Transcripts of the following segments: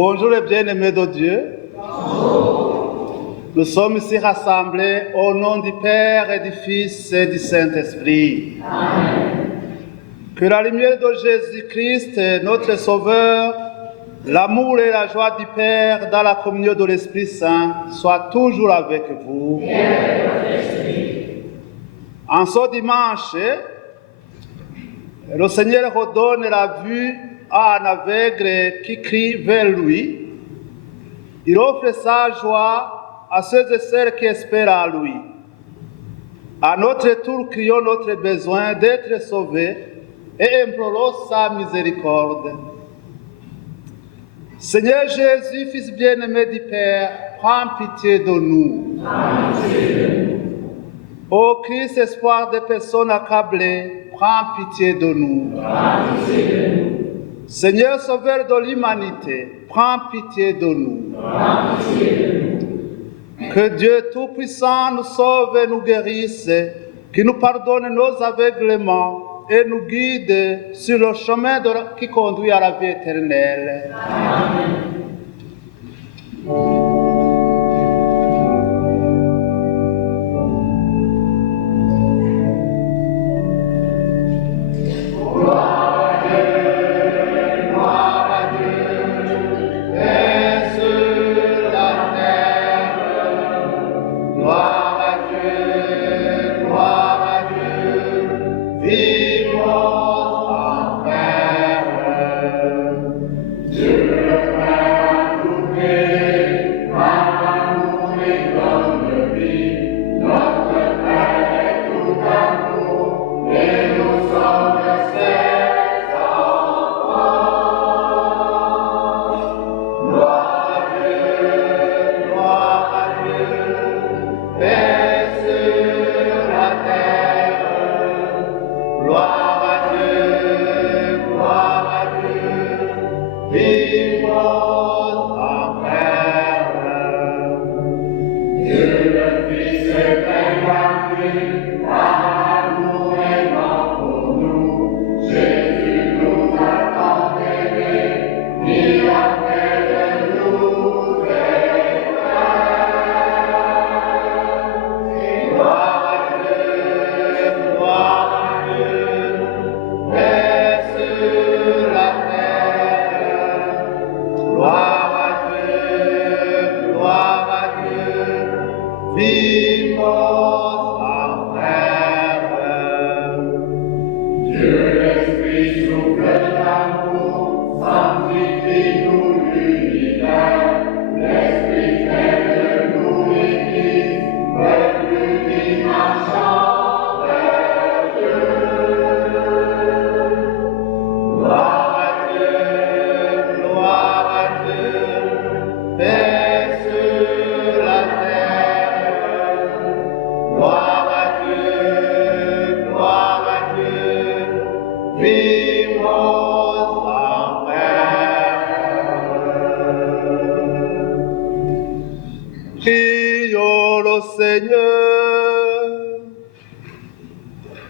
Bonjour les bien-aimés de Dieu. Nous sommes ici rassemblés au nom du Père et du Fils et du Saint-Esprit. Amen. Que la lumière de Jésus-Christ, notre Sauveur, l'amour et la joie du Père dans la communion de l'Esprit Saint soient toujours avec vous. Et avec votre esprit. En ce dimanche, le Seigneur redonne la vue à un aveugle qui crie vers lui. Il offre sa joie à ceux et celles qui espèrent en lui. À notre tour, crions notre besoin d'être sauvés et implorons sa miséricorde. Seigneur Jésus, Fils bien-aimé du Père, prends pitié de nous. Ô Christ, espoir des personnes accablées, prends pitié de nous. Seigneur Sauveur de l'humanité, prends pitié de nous. Que Dieu Tout-Puissant nous sauve et nous guérisse, qu'il nous pardonne nos aveuglements et nous guide sur le chemin qui conduit à la vie éternelle. Amen.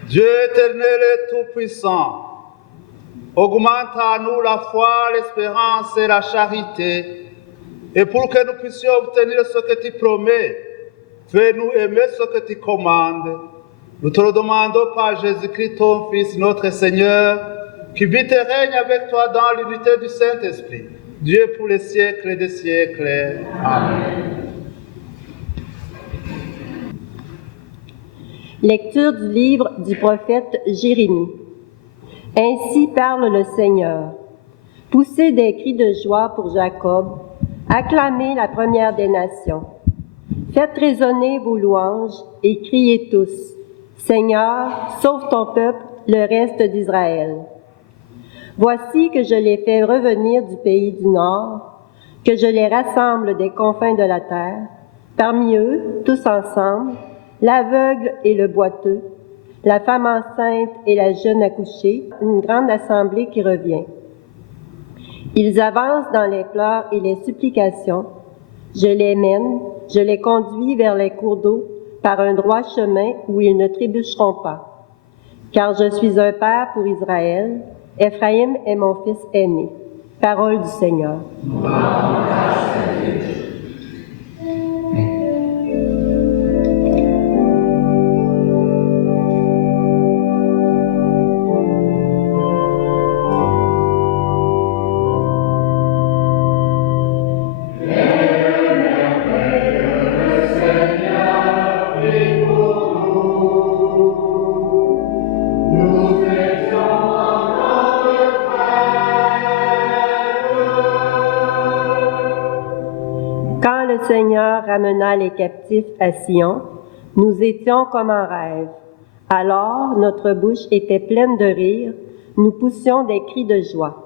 Dieu éternel et tout-puissant, augmente en nous la foi, l'espérance et la charité, et pour que nous puissions obtenir ce que tu promets, fais-nous aimer ce que tu commandes. Nous te le demandons par Jésus-Christ, ton Fils, notre Seigneur, qui vit et règne avec toi dans l'unité du Saint-Esprit, Dieu pour les siècles des siècles. Amen. Lecture du livre du prophète Jérémie. Ainsi parle le Seigneur. Poussez des cris de joie pour Jacob, acclamez la première des nations. Faites résonner vos louanges et criez tous. Seigneur, sauve ton peuple, le reste d'Israël. Voici que je les fais revenir du pays du Nord, que je les rassemble des confins de la terre. Parmi eux, tous ensemble, l'aveugle et le boiteux, la femme enceinte et la jeune accouchée, une grande assemblée qui revient. Ils avancent dans les pleurs et les supplications. Je les mène, je les conduis vers les cours d'eau par un droit chemin où ils ne trébucheront pas. Car je suis un père pour Israël, Ephraïm est mon fils aîné. Parole du Seigneur. Quand le Seigneur ramena les captifs à Sion, nous étions comme en rêve. Alors notre bouche était pleine de rire, nous poussions des cris de joie.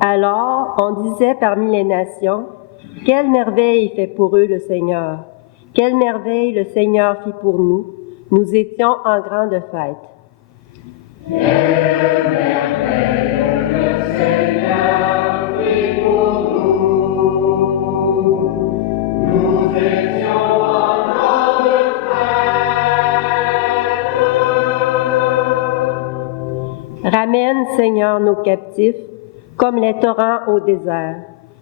Alors on disait parmi les nations, « Quelle merveille fait pour eux le Seigneur! Quelle merveille le Seigneur fit pour nous! Nous étions en grande fête. » Ramène, Seigneur, nos captifs, comme les torrents au désert,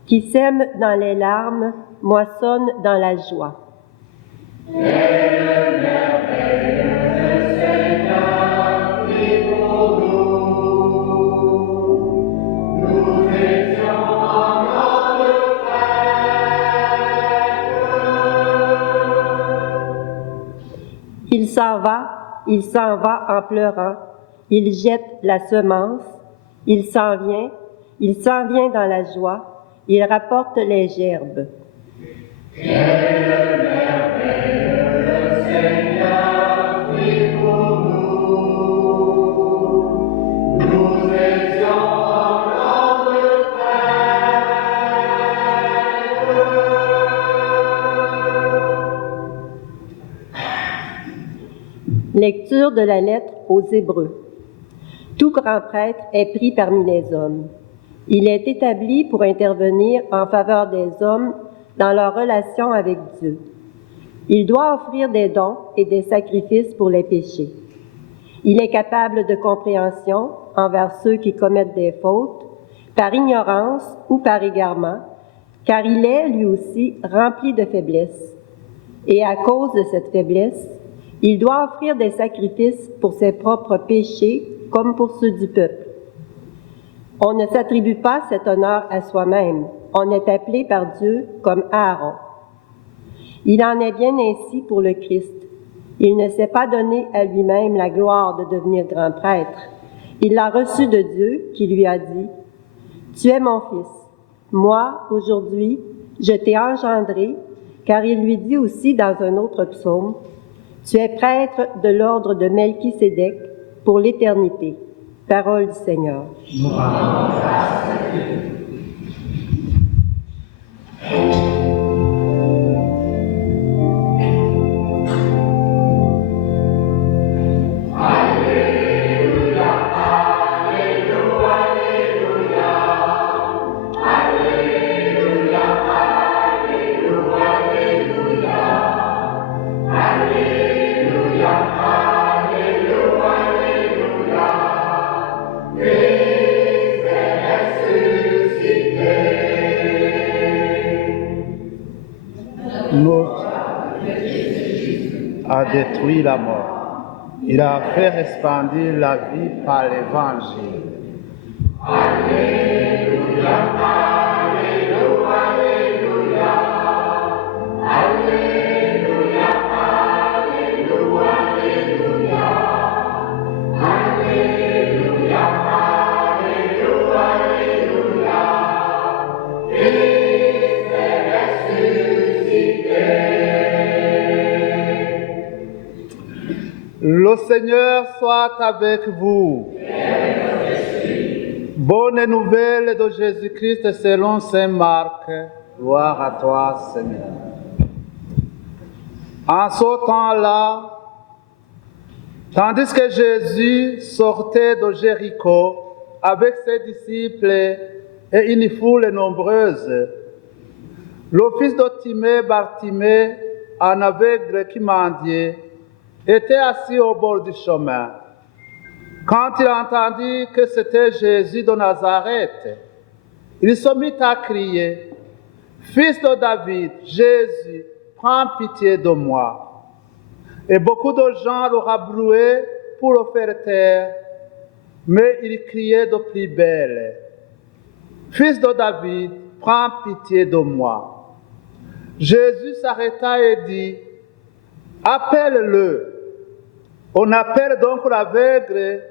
qui sèment dans les larmes, moissonnent dans la joie. Il s'en va en pleurant, il jette la semence, il s'en vient dans la joie, il rapporte les gerbes. Quelle merveille le Seigneur fit pour nous. Nous étions en grande fête. Lecture de la lettre aux Hébreux. Tout grand prêtre est pris parmi les hommes. Il est établi pour intervenir en faveur des hommes dans leur relation avec Dieu. Il doit offrir des dons et des sacrifices pour les péchés. Il est capable de compréhension envers ceux qui commettent des fautes, par ignorance ou par égarement, car il est, lui aussi, rempli de faiblesse. Et à cause de cette faiblesse, il doit offrir des sacrifices pour ses propres péchés comme pour ceux du peuple. On ne s'attribue pas cet honneur à soi-même. On est appelé par Dieu comme Aaron. Il en est bien ainsi pour le Christ. Il ne s'est pas donné à lui-même la gloire de devenir grand prêtre. Il l'a reçu de Dieu qui lui a dit, « Tu es mon fils. Moi, aujourd'hui, je t'ai engendré, car il lui dit aussi dans un autre psaume, « Tu es prêtre de l'ordre de Melchisédek pour l'éternité. » Parole du Seigneur. A détruit la mort. Il a fait resplendir la vie par l'Évangile. Alléluia, Alléluia, Alléluia, Alléluia, Alléluia, Alléluia, Alléluia, Alléluia, Christ est ressuscité. Le Seigneur soit avec vous. Bonne nouvelle de Jésus-Christ selon saint Marc. Gloire à toi, Seigneur. En ce temps-là, tandis que Jésus sortait de Jéricho, avec ses disciples et une foule nombreuse, le fils de Timée, Bartimée, un aveugle qui mendiait, était assis au bord du chemin. Quand il entendit que c'était Jésus de Nazareth, il se mit à crier, « Fils de David, Jésus, prends pitié de moi. » Et beaucoup de gens le rabrouaient pour le faire taire, mais il criait de plus belle, « Fils de David, prends pitié de moi. » Jésus s'arrêta et dit, « Appelle-le. » On appelle donc l'aveugle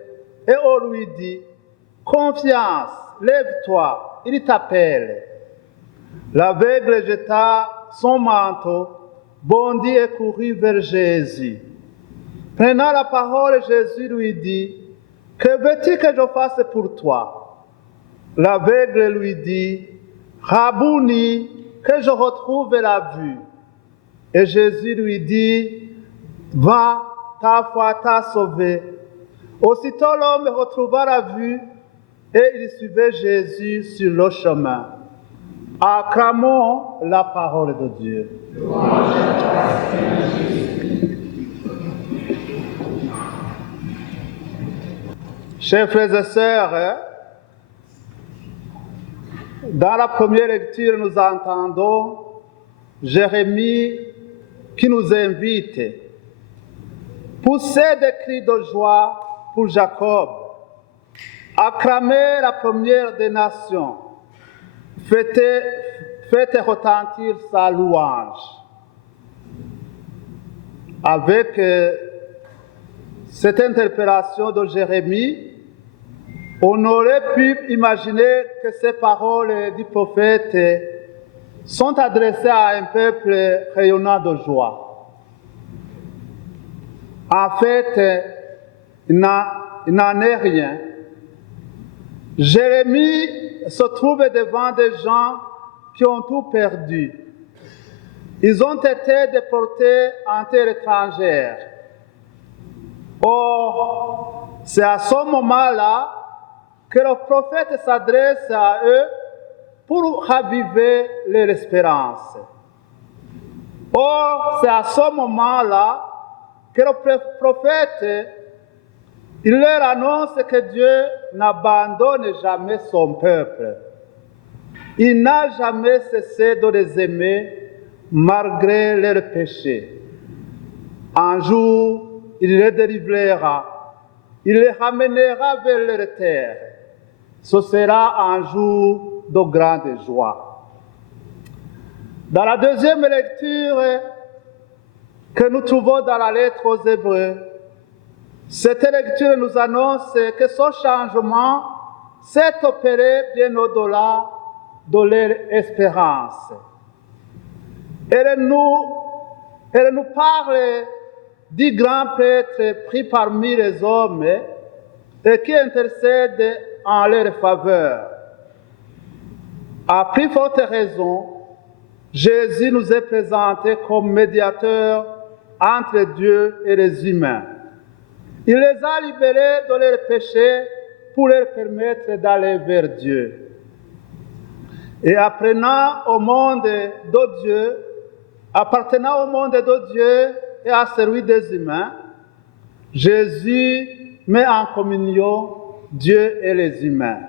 et on lui dit, « Confiance, lève-toi, il t'appelle. » L'aveugle jeta son manteau, bondit et courut vers Jésus. Prenant la parole, Jésus lui dit, « Que veux-tu que je fasse pour toi ?» L'aveugle lui dit, « Rabouni, que je retrouve la vue. » Et Jésus lui dit, « Va, ta foi t'a sauvé. » Aussitôt l'homme retrouva la vue et il suivait Jésus sur le chemin. Acclamons la parole de Dieu. Chers frères et sœurs, dans la première lecture, nous entendons Jérémie qui nous invite à pousser des cris de joie pour Jacob, acclamer la première des nations, faites retentir sa louange. Avec cette interpellation de Jérémie, on aurait pu imaginer que ces paroles du prophète sont adressées à un peuple rayonnant de joie. En fait, il n'en est rien. Jérémie se trouve devant des gens qui ont tout perdu. Ils ont été déportés en terre étrangère. Or, c'est à ce moment-là que le prophète s'adresse à eux pour raviver leur espérance. Or, c'est à ce moment-là que le prophète, il leur annonce que Dieu n'abandonne jamais son peuple. Il n'a jamais cessé de les aimer malgré leurs péchés. Un jour, il les délivrera, il les ramènera vers leur terre. Ce sera un jour de grande joie. Dans la deuxième lecture que nous trouvons dans la lettre aux Hébreux, cette lecture nous annonce que ce changement s'est opéré bien au-delà de leur espérance. Elle nous parle du grand prêtre pris parmi les hommes et qui intercède en leur faveur. À plus forte raison, Jésus nous est présenté comme médiateur entre Dieu et les humains. Il les a libérés de leurs péchés pour leur permettre d'aller vers Dieu. Et appartenant au monde de Dieu et à celui des humains, Jésus met en communion Dieu et les humains.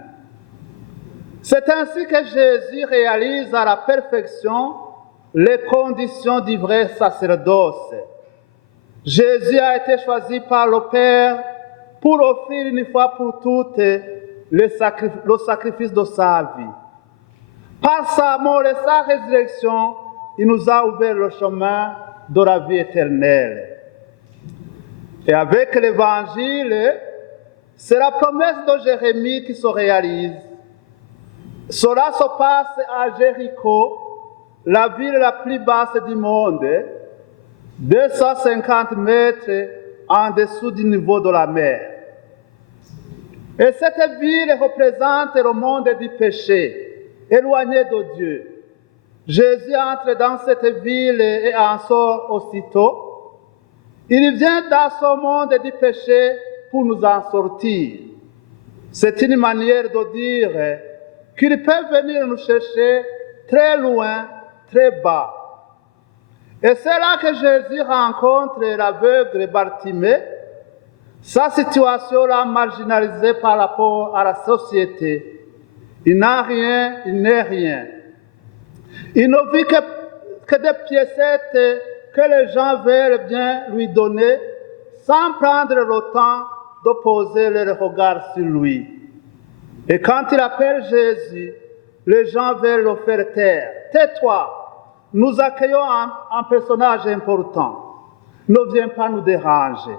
C'est ainsi que Jésus réalise à la perfection les conditions du vrai sacerdoce. Jésus a été choisi par le Père pour offrir une fois pour toutes le sacrifice de sa vie. Par sa mort et sa résurrection, il nous a ouvert le chemin de la vie éternelle. Et avec l'Évangile, c'est la promesse de Jérémie qui se réalise. Cela se passe à Jéricho, la ville la plus basse du monde, 250 mètres en dessous du niveau de la mer. Et cette ville représente le monde du péché, éloigné de Dieu. Jésus entre dans cette ville et en sort aussitôt. Il vient dans ce monde du péché pour nous en sortir. C'est une manière de dire qu'il peut venir nous chercher très loin, très bas. Et c'est là que Jésus rencontre l'aveugle Bartimée. Sa situation là marginalisée par rapport à la société. Il n'a rien, il n'est rien. Il ne vit que des piécettes que les gens veulent bien lui donner sans prendre le temps de poser leur regard sur lui. Et quand il appelle Jésus, les gens veulent le faire taire. Tais-toi, nous accueillons un personnage important. Ne viens pas nous déranger.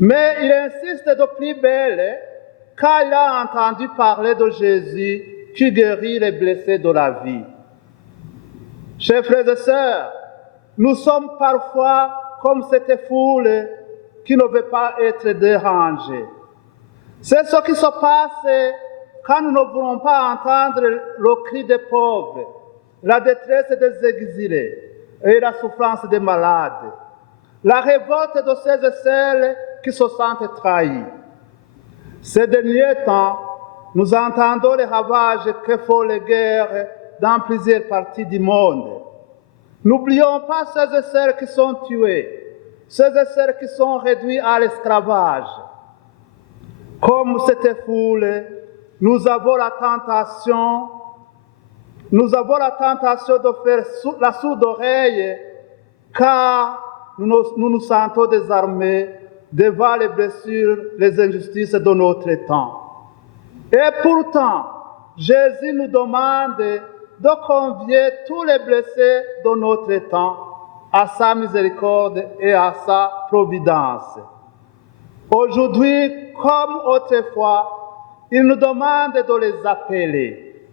Mais il insiste de plus belle car il a entendu parler de Jésus qui guérit les blessés de la vie. Chers frères et sœurs, nous sommes parfois comme cette foule qui ne veut pas être dérangée. C'est ce qui se passe quand nous ne voulons pas entendre le cri des pauvres, la détresse des exilés et la souffrance des malades, la révolte de ceux et celles qui se sentent trahis. Ces derniers temps, nous entendons les ravages que font les guerres dans plusieurs parties du monde. N'oublions pas ceux et celles qui sont tués, ceux et celles qui sont réduits à l'esclavage. Comme cette foule, nous avons la tentation de faire la sourde oreille, car nous nous sentons désarmés devant les blessures, les injustices de notre temps. Et pourtant, Jésus nous demande de convier tous les blessés de notre temps à sa miséricorde et à sa providence. Aujourd'hui, comme autrefois, il nous demande de les appeler.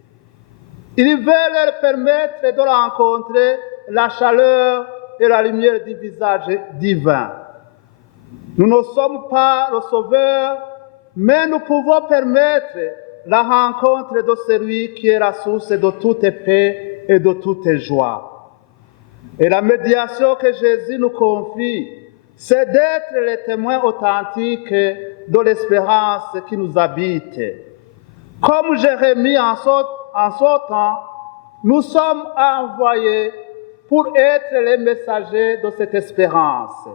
Il veut leur permettre de rencontrer la chaleur et la lumière du visage divin. Nous ne sommes pas le Sauveur, mais nous pouvons permettre la rencontre de celui qui est la source de toute paix et de toute joie. Et la médiation que Jésus nous confie, c'est d'être les témoins authentiques de l'espérance qui nous habite. Comme Jérémie en son temps, nous sommes envoyés pour être les messagers de cette espérance.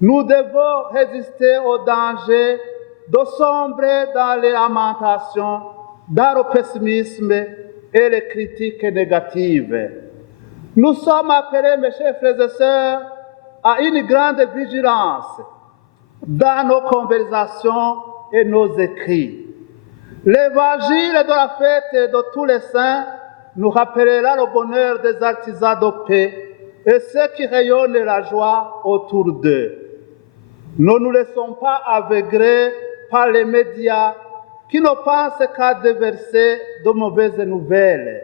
Nous devons résister au danger de sombrer dans les lamentations, dans le pessimisme et les critiques négatives. Nous sommes appelés, mes chers frères et sœurs, à une grande vigilance dans nos conversations et nos écrits. L'évangile de la fête de tous les saints nous rappellera le bonheur des artisans de paix et ceux qui rayonnent la joie autour d'eux. Ne nous laissons pas aveugler par les médias qui ne pensent qu'à déverser de mauvaises nouvelles.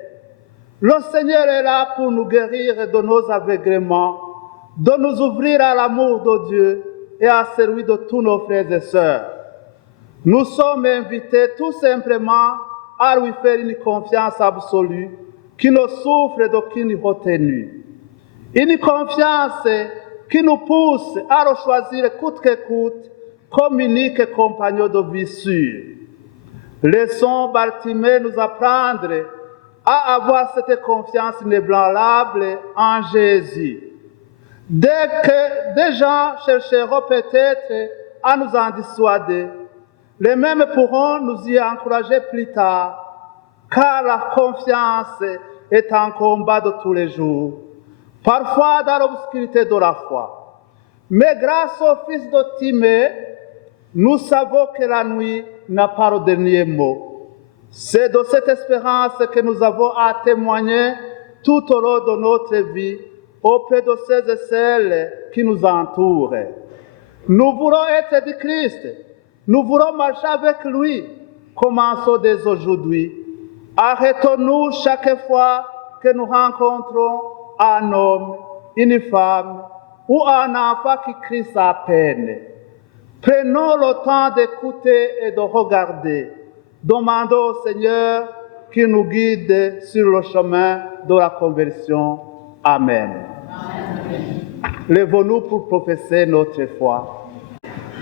Le Seigneur est là pour nous guérir de nos aveuglements, de nous ouvrir à l'amour de Dieu et à celui de tous nos frères et sœurs. Nous sommes invités tout simplement à lui faire une confiance absolue qui ne souffre d'aucune retenue. Une confiance qui nous pousse à le choisir coûte que coûte comme unique compagnon de vie sûre. Laissons Bartimée nous apprendre à avoir cette confiance inébranlable en Jésus. Dès que des gens chercheront peut-être à nous en dissuader, les mêmes pourront nous y encourager plus tard, car la confiance est un combat de tous les jours, parfois dans l'obscurité de la foi. Mais grâce au Fils de Timée, nous savons que la nuit n'a pas le dernier mot. C'est de cette espérance que nous avons à témoigner tout au long de notre vie auprès de ceux et celles qui nous entourent. Nous voulons être du Christ. Nous voulons marcher avec lui. Commençons dès aujourd'hui. Arrêtons-nous chaque fois que nous rencontrons un homme, une femme ou un enfant qui crie sa peine. Prenons le temps d'écouter et de regarder. Demandons au Seigneur qu'il nous guide sur le chemin de la conversion. Amen. Lèvons-nous pour professer notre foi.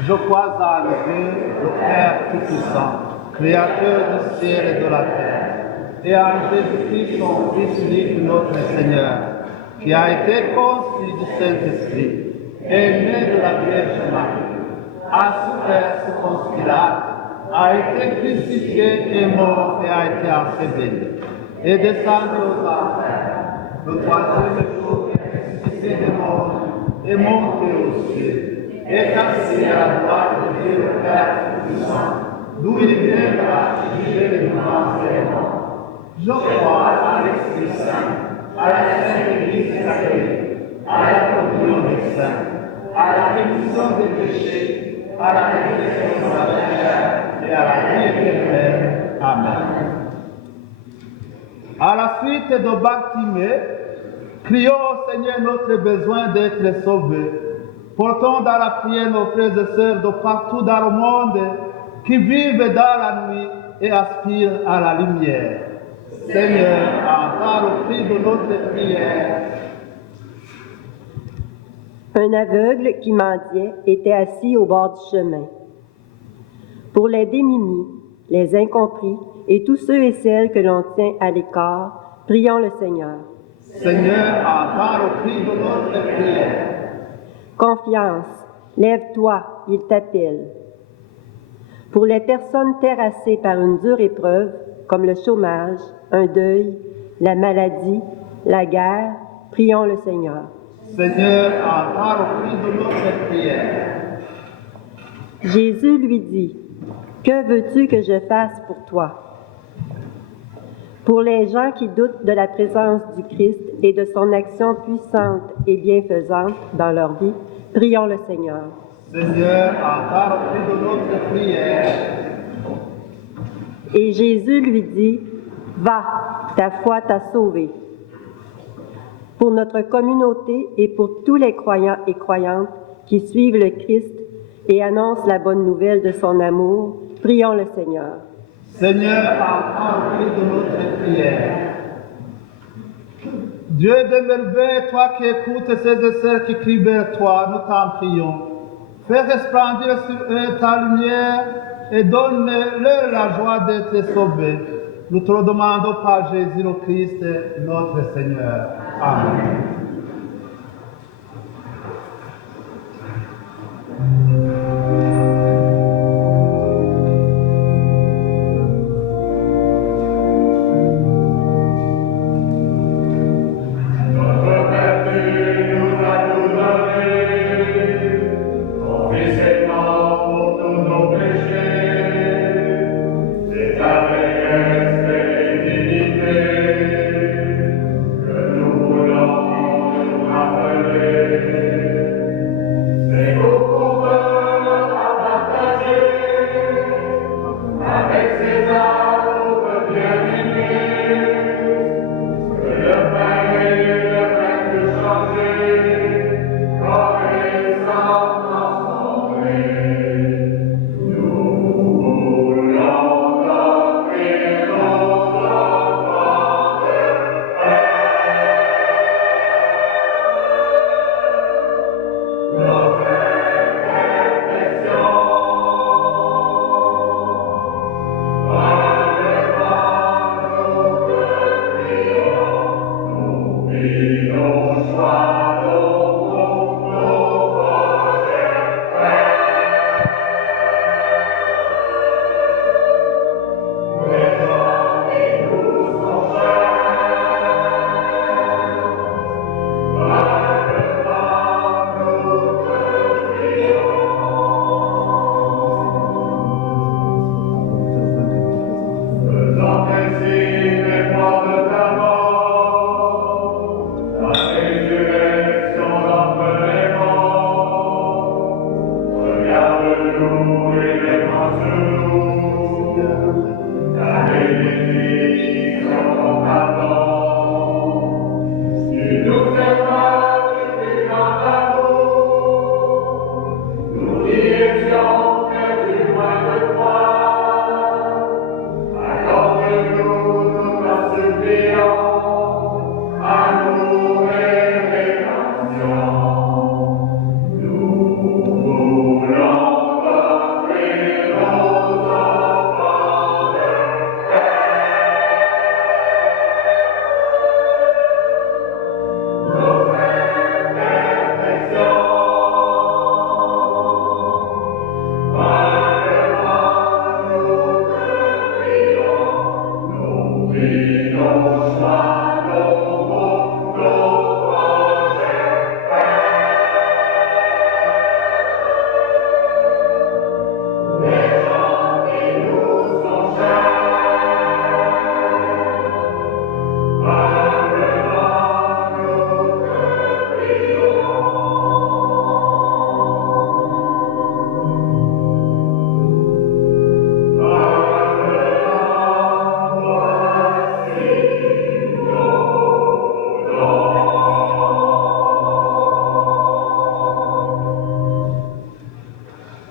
Je crois en Dieu, le Père Tout-Puissant, Créateur du ciel et de la terre, et en Jésus-Christ, son Fils unique, notre Seigneur, qui a été conçu du Saint-Esprit, est né de la Vierge Marie, a souffert sous Ponce Pilate, a été crucifié et mort et a été enseveli, et descendu aux enfers. Le troisième jour, il est ressuscité des morts et monté aux cieux, est assis à la droite de Dieu le Père Tout-Puissant, d'où il viendra juger les vivants et les morts. Je crois à l'Esprit Saint, à la Sainte Église catholique, à la communion des saints, à la rémission des péchés, à la résurrection de la chair et à la vie éternelle. Amen. À la suite de Bartimée, crions au Seigneur notre besoin d'être sauvés. Portons dans la prière nos frères et sœurs de partout dans le monde qui vivent dans la nuit et aspirent à la lumière. Seigneur, entends le cri de notre prière. Un aveugle qui mendiait était assis au bord du chemin. Pour les démunis, les incompris et tous ceux et celles que l'on tient à l'écart, prions le Seigneur. Seigneur, entends le cri de notre prière. Confiance, lève-toi, il t'appelle. Pour les personnes terrassées par une dure épreuve, comme le chômage, un deuil, la maladie, la guerre, prions le Seigneur. Seigneur, entends le cri de notre prière. Jésus lui dit, « Que veux-tu que je fasse pour toi? » Pour les gens qui doutent de la présence du Christ et de son action puissante et bienfaisante dans leur vie, prions le Seigneur. Seigneur, entends le cri de notre prière. Et Jésus lui dit, « Va, ta foi t'a sauvé. » Pour notre communauté et pour tous les croyants et croyantes qui suivent le Christ et annoncent la bonne nouvelle de son amour, prions le Seigneur. Seigneur, entends le cri de notre prière. Dieu de merveille, toi qui écoutes ces et celles qui crient vers toi, nous t'en prions. Fais resplendir sur eux ta lumière et donne-leur la joie d'être sauvés. Nous te le demandons par Jésus le Christ, notre Seigneur. Amen. Que nous voulons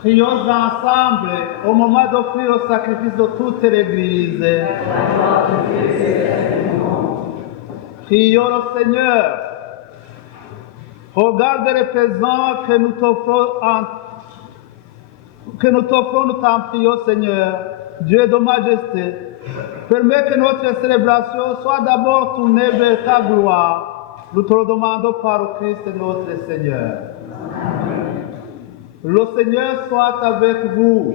Prions ensemble au moment d'offrir le sacrifice de toute l'Église. Prions le Seigneur. Regarde les présents que nous t'offrons, nous t'en prions, Seigneur, Dieu de majesté. Permets que notre célébration soit d'abord tournée vers ta gloire. Nous te le demandons par le Christ notre Seigneur. Le Seigneur soit avec vous.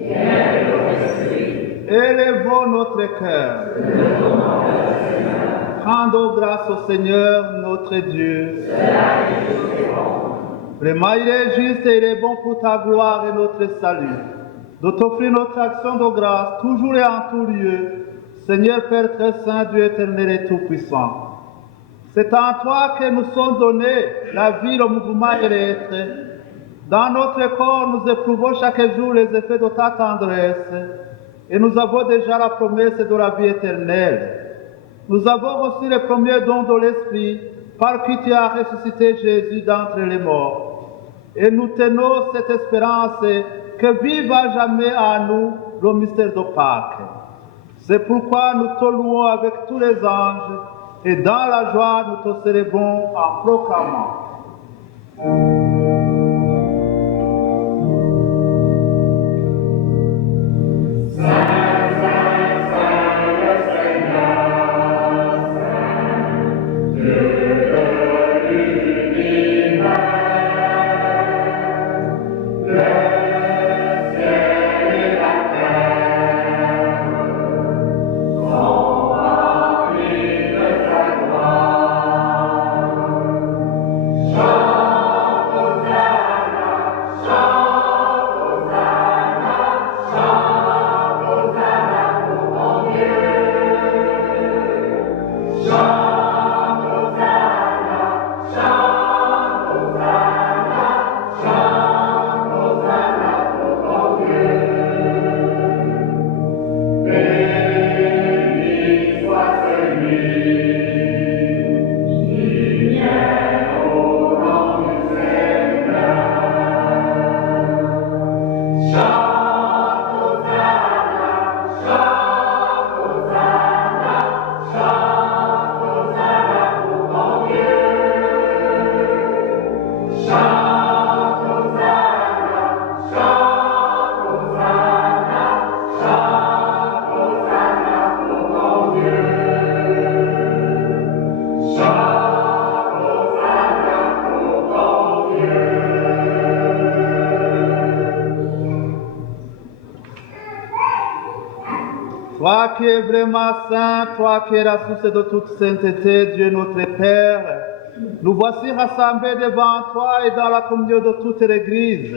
Élevons notre cœur. Rendons grâce au Seigneur notre Dieu. Vraiment, il est juste et il est bon pour ta gloire et notre salut, de t'offrir notre action de grâce, toujours et en tout lieu, Seigneur Père très saint, Dieu éternel et tout-puissant. C'est en toi que nous sommes donnés la vie, le mouvement et l'être. Dans notre corps, nous éprouvons chaque jour les effets de ta tendresse et nous avons déjà la promesse de la vie éternelle. Nous avons reçu les premiers dons de l'Esprit par qui tu as ressuscité Jésus d'entre les morts. Et nous tenons cette espérance que vive à jamais en nous le mystère de Pâques. C'est pourquoi nous te louons avec tous les anges et dans la joie nous te célébrons en proclamant. Toi qui es vraiment saint, toi qui es la source de toute sainteté, Dieu notre Père, nous voici rassemblés devant toi et dans la communion de toute l'Église.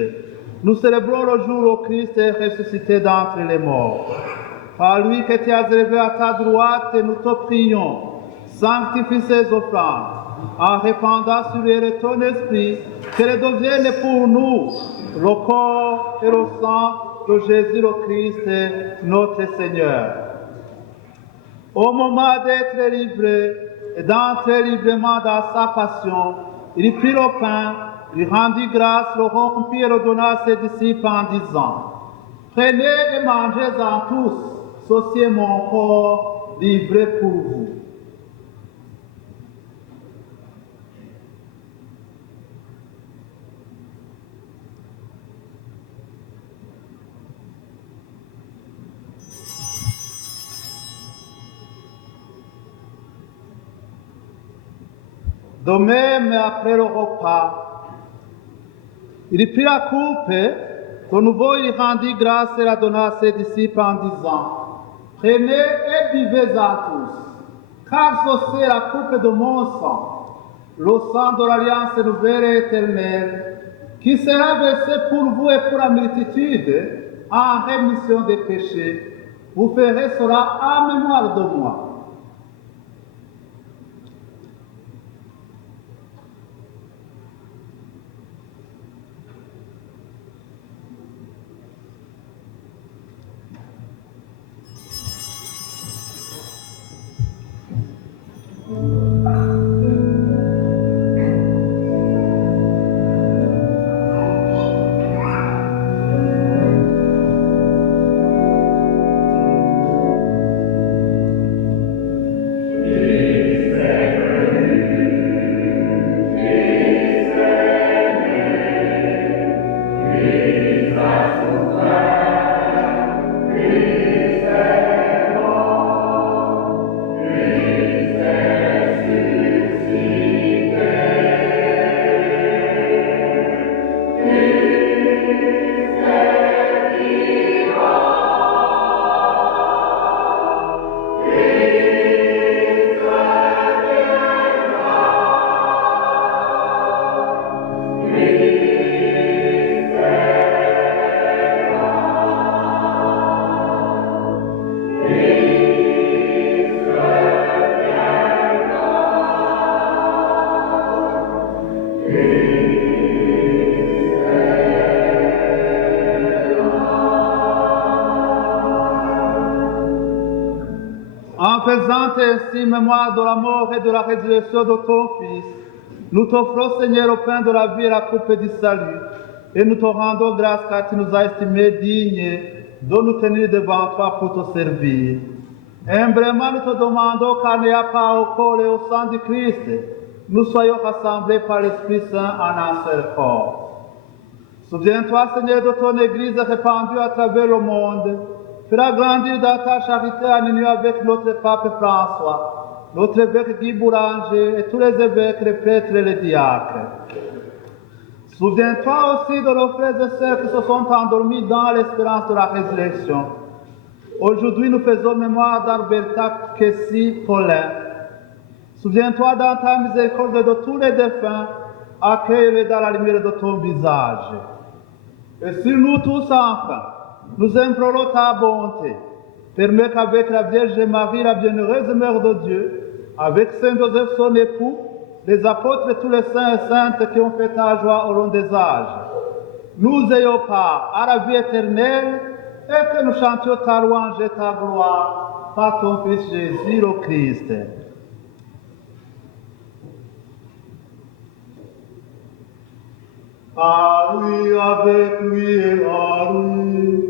Nous célébrons le jour où Christ est ressuscité d'entre les morts. Par lui que tu as élevé à ta droite, nous te prions, sanctifie ces offrandes, en répandant sur elles ton esprit, qu'elles deviennent pour nous le corps et le sang de Jésus le Christ, notre Seigneur. Au moment d'être livré et d'entrer librement dans sa passion, il prit le pain, il rendit grâce, le rompit et le donna à ses disciples en disant: Prenez et mangez-en tous, ceci est mon corps livré pour vous. De même, après le repas, il prit la coupe, de nouveau il rendit grâce et la donna à ses disciples en disant: Prenez et buvez-en tous, car ceci est la coupe de mon sang, le sang de l'alliance nouvelle et éternelle, qui sera versé pour vous et pour la multitude en rémission des péchés. Vous ferez cela en mémoire de moi. En faisant ainsi mémoire de la mort et de la résurrection de ton Fils, nous t'offrons, Seigneur, le pain de la vie et la coupe du salut, et nous te rendons grâce car tu nous as estimés dignes de nous tenir devant toi pour te servir. Humblement, nous te demandons, car il n'y a pas au corps et au sang du Christ, nous soyons rassemblés par l'Esprit Saint en un seul corps. Souviens-toi, Seigneur, de ton Église répandue à travers le monde. Fais-la grandir dans ta charité en union avec notre pape François, notre évêque Guy Boulanger et tous les évêques, les prêtres et les diacres. Souviens-toi aussi de nos frères et sœurs qui se sont endormis dans l'espérance de la résurrection. Aujourd'hui, nous faisons mémoire d'Alberta Kessie Paulin. Souviens-toi dans ta miséricorde de tous les défunts, accueille-les dans la lumière de ton visage. Et sur nous tous enfin, nous implorons ta bonté. Permets qu'avec la Vierge Marie, la bienheureuse Mère de Dieu, avec Saint Joseph son époux, les apôtres et tous les saints et saintes qui ont fait ta joie au long des âges, nous ayons part à la vie éternelle et que nous chantions ta louange et ta gloire par ton Fils Jésus le Christ. À lui, avec lui et à lui,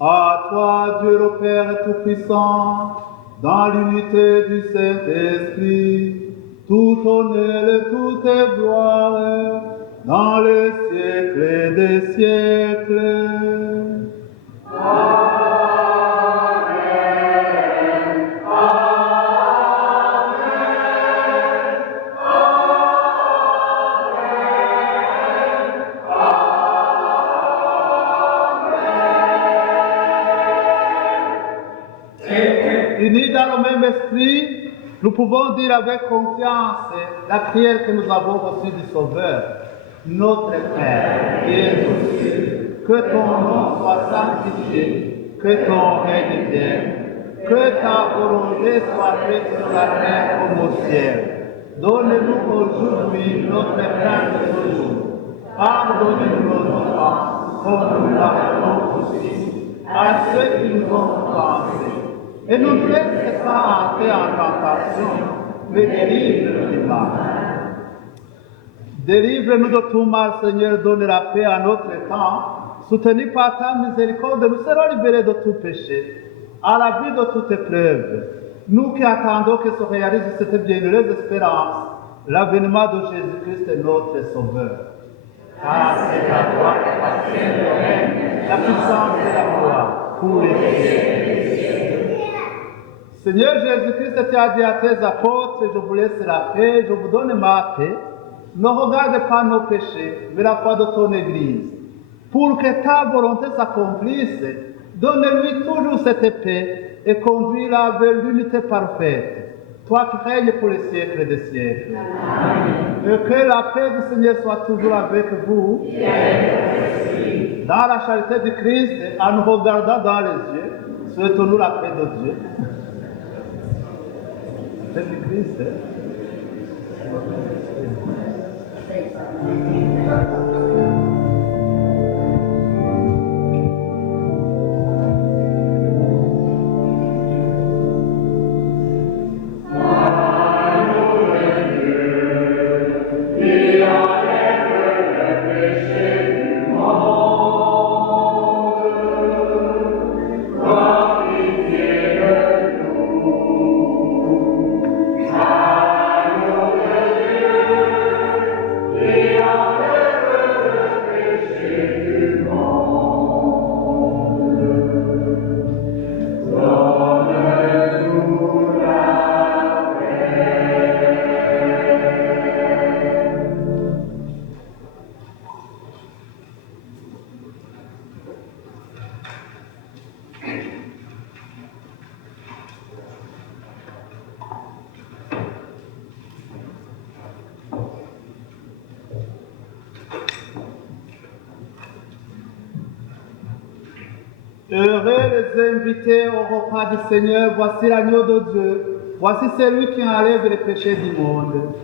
à toi, Dieu le Père Tout-Puissant, dans l'unité du Saint-Esprit, tout honneur et toute gloire, dans les siècles des siècles. Unis dans le même esprit, nous pouvons dire avec confiance la prière que nous avons reçue du Sauveur. Notre Père, qui es aux cieux, que ton nom soit sanctifié, que ton règne vienne, que ta volonté soit faite sur la terre comme au ciel. Donne-nous aujourd'hui notre pain de ce jour. Pardonne-nous nos offenses, comme nous pardonnons aussi à ceux qui nous ont offensés. Et ne nous laisse pas entrer en tentation, mais délivre-nous du mal. Délivre-nous de tout mal, Seigneur, donne la paix à notre temps. Soutenus par ta miséricorde, nous serons libérés de tout péché, à l'abri de toute épreuve. Nous qui attendons que se réalise cette bienheureuse espérance, l'avènement de Jésus-Christ, notre Sauveur. Car c'est à toi qu'appartient le règne, la puissance et la gloire, pour les siècles. Seigneur Jésus-Christ, tu as dit à tes apôtres, je vous laisse la paix, je vous donne ma paix. Ne regarde pas nos péchés, mais la foi de ton Église. Pour que ta volonté s'accomplisse, donne-lui toujours cette paix et conduis-la vers l'unité parfaite. toi qui règnes pour les siècles des siècles. Et que la paix du Seigneur soit toujours avec vous. Dans la charité du Christ, en nous regardant dans les yeux, souhaitons-nous la paix de Dieu. La paix du Christ. Heureux les invités au repas du Seigneur, voici l'agneau de Dieu, voici celui qui enlève les péchés du monde.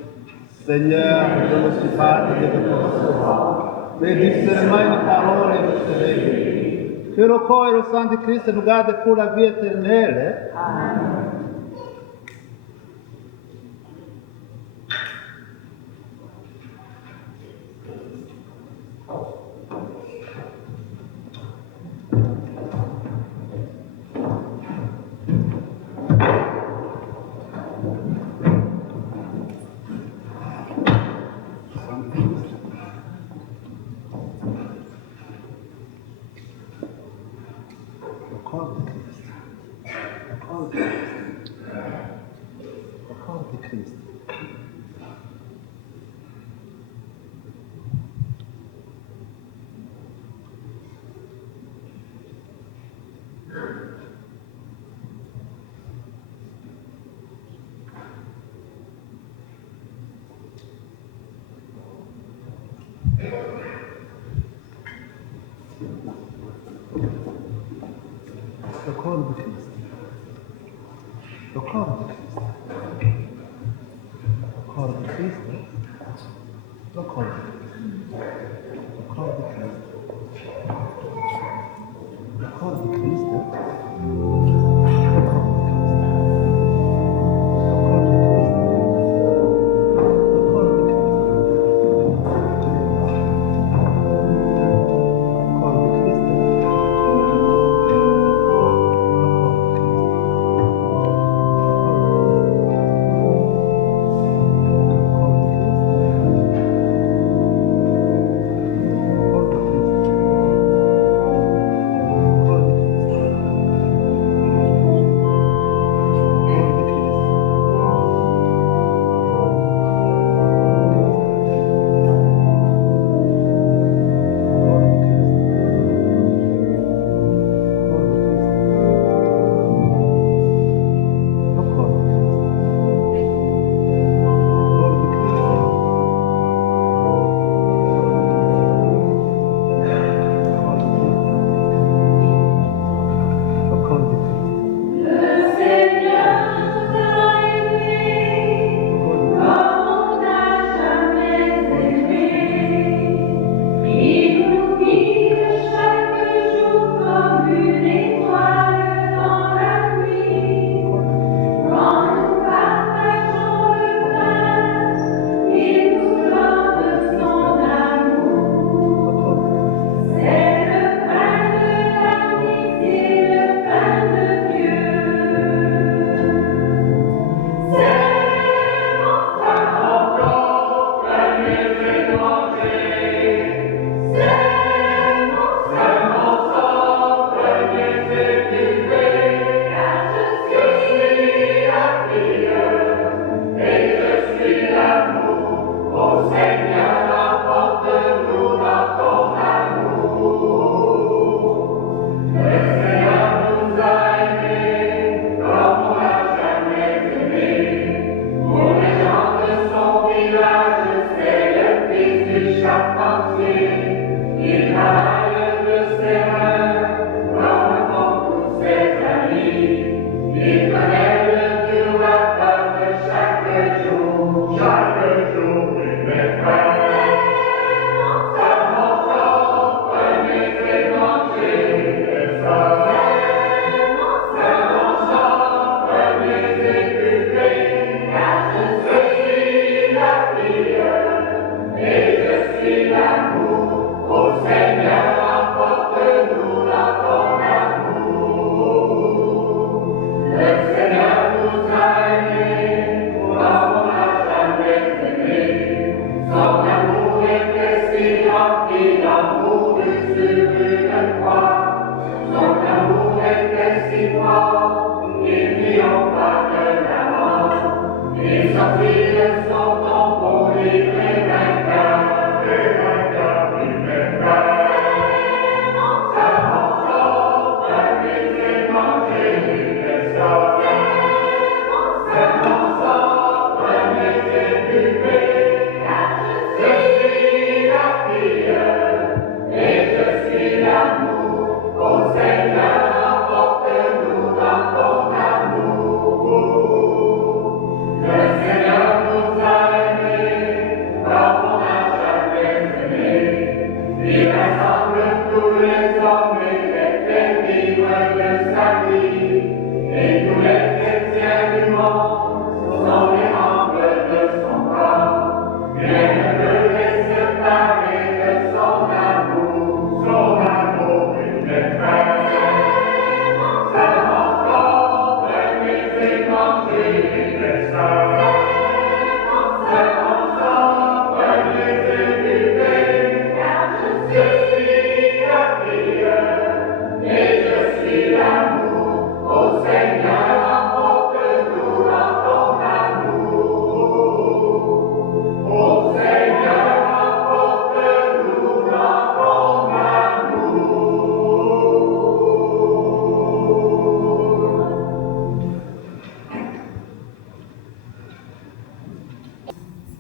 Seigneur, je ne suis pas digne de te recevoir, mais dis seulement une parole et je serai guéri. Que le corps et le sang de Christ nous gardent pour la vie éternelle. Amen. Le corps de Christ. Le corps de Christ. Le corps de Christ. Le corps de Christ. Le corps de Christ. Le corps de Christ.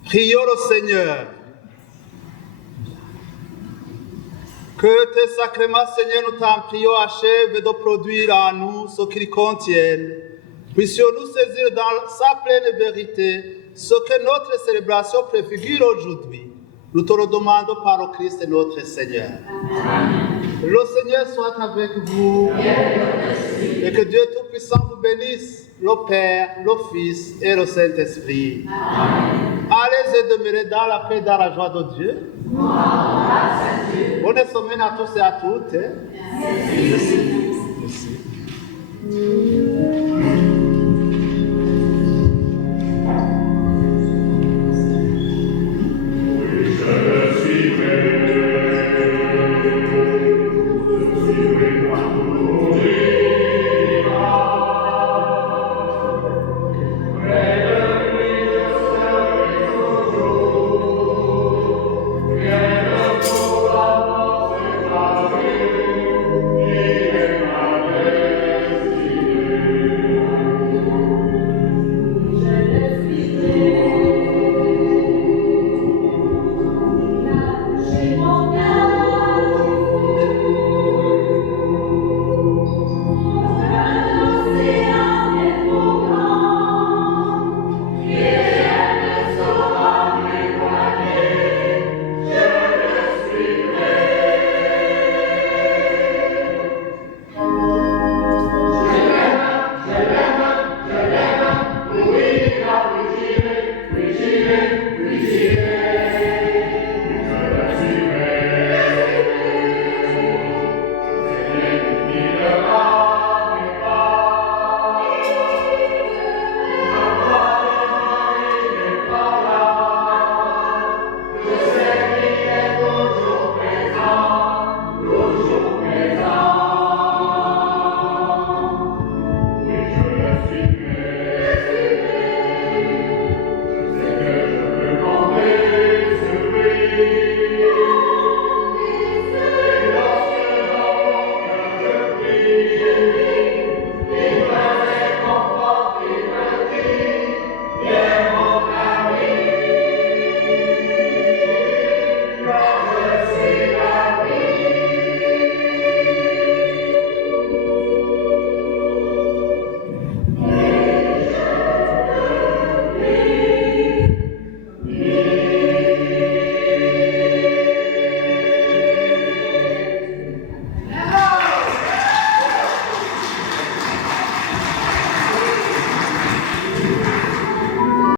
Prions le Seigneur. Que tes sacrements, Seigneur, nous t'en prions, achèvent de produire en nous ce qu'ils contiennent. Puissions-nous saisir dans sa pleine vérité ce que notre célébration préfigure aujourd'hui. Nous te le demandons par le Christ notre Seigneur. Amen. Le Seigneur soit avec vous. Et que Dieu Tout-Puissant vous bénisse, le Père, le Fils et le Saint-Esprit. Amen. Allez et demeurez dans la paix et dans la joie de Dieu. Bonne semaine à tous et à toutes. Merci. Merci.